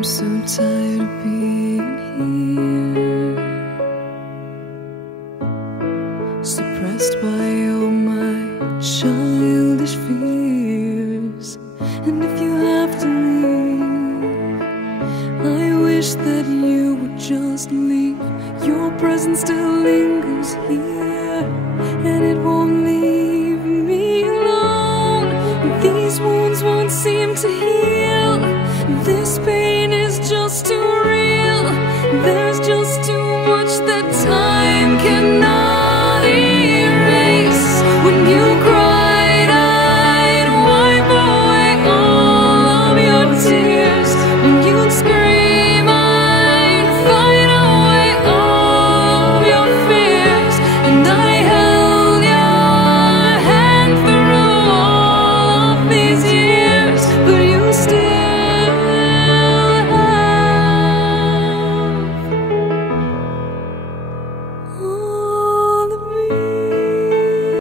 I'm so tired of being here, suppressed by all my childish fears. And if you have to leave, I wish that you would just leave. Your presence still lingers here, and it won't leave me alone. These wounds won't seem to heal. This pain is just too real. There's just too much that time cannot erase. When you cried, I'd wipe away all of your tears. When you'd scream, I'd fight away all of your fears. And I held your hand through all of these years.